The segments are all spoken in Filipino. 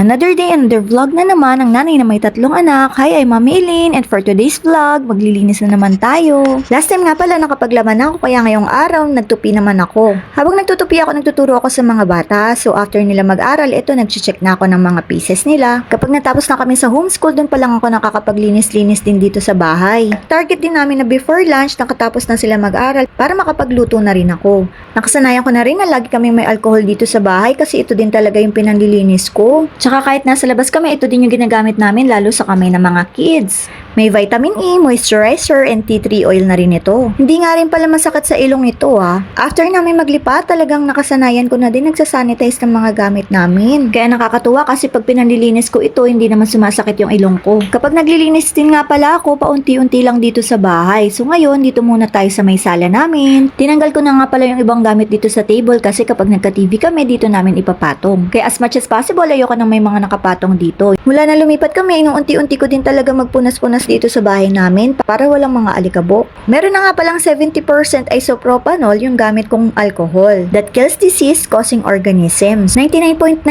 Another day, another vlog na naman ang nanay na may 3 anak. Hi, I'm Mami Eileen and for today's vlog, maglilinis na naman tayo. Last time nga pala nakapaglaban ako kaya ngayong araw nagtupi naman ako. Habang nagtutupi ako, nagtuturo ako sa mga bata. So after nila mag-aral, ito nag-check na ako ng mga pieces nila. Kapag natapos na kami sa homeschool, doon pa lang ako nakakapaglinis-linis din dito sa bahay. Target din namin na before lunch, nakatapos na sila mag-aral para makapagluto na rin ako. Nakasanayan ko na rin na lagi kami may alcohol dito sa bahay kasi ito din talaga yung pinanlilinis ko. Tsaka kahit nasa labas kami, ito din yung ginagamit namin lalo sa kamay ng mga kids. May vitamin E, moisturizer, and tea tree oil na rin ito. Hindi nga rin pala masakit sa ilong ito After namin maglipat, talagang nakasanayan ko na din nagsasanitize ng mga gamit namin. Kaya nakakatuwa kasi pag pinanlilinis ko ito, hindi naman sumasakit yung ilong ko. Kapag naglilinis din nga pala ako, paunti-unti lang dito sa bahay. So ngayon, dito muna tayo sa may sala namin. Tinanggal ko na nga pala yung ibang gamit dito sa table kasi kapag nagka-TV kami, dito namin ipapatong. Kaya as much as possible, ayoko nang may mga nakapatong dito. Mula na lumipat kami, nung unti-unti ko din talaga magpunas-punas dito sa bahay namin para walang mga alikabok. Meron na nga palang 70% isopropanol yung gamit kong alcohol that kills disease causing organisms. 99.9%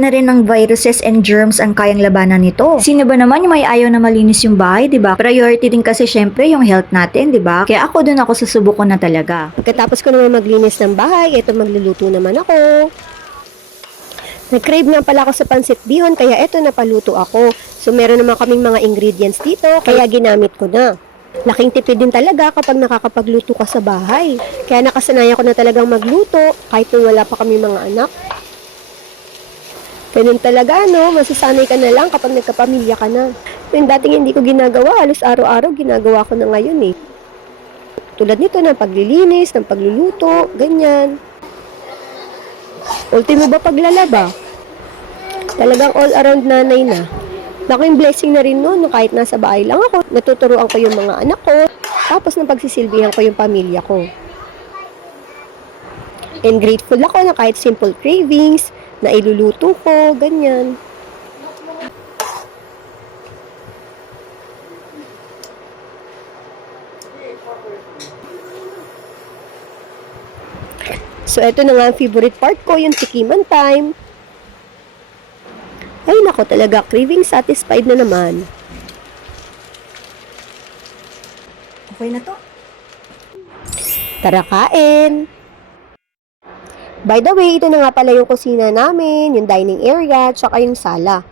na rin ng viruses and germs ang kayang labanan nito. Sino ba naman yung may ayaw na malinis yung bahay, diba? Priority din kasi syempre yung health natin, diba? Kaya ako dun ako susubok ko na talaga. Pagkatapos ko naman maglinis ng bahay, ito magluluto naman ako. Nag-crave nga pala ako sa pansit bihon, kaya eto napaluto ako. So meron naman kaming mga ingredients dito, kaya ginamit ko na. Laking tipid din talaga kapag nakakapagluto ka sa bahay. Kaya nakasanayan ko na talagang magluto, kahit nung wala pa kami mga anak. Ganun talaga, no? Masasanay ka na lang kapag nagkapamilya ka na. Yung dating hindi ko ginagawa, halos araw-araw ginagawa ko na ngayon Tulad nito ng paglilinis, ng pagluluto, ganyan. Ultimo ba paglalaba? Talagang all around nanay na. Laking blessing na rin noon, kahit nasa bahay lang ako, natuturuan ko yung mga anak ko, tapos napagsisilbihan ko yung pamilya ko. And grateful ako na kahit simple cravings, na iluluto ko, ganyan. So, ito na nga ang favorite part ko, yung tikiman time. Ay, nako talaga, craving satisfied na naman. Okay na to. Tara, kain! By the way, ito na nga pala yung kusina namin, yung dining area, tsaka yung sala.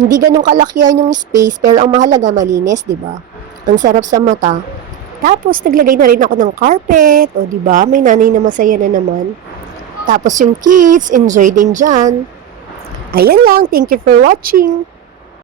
Hindi ganun kalakihan yung space, pero ang mahalaga malinis, di ba? Ang sarap sa mata. Tapos, naglagay na rin ako ng carpet. O, diba? May nanay na masaya na naman. Tapos, yung kids, enjoy din dyan. Ayan lang. Thank you for watching.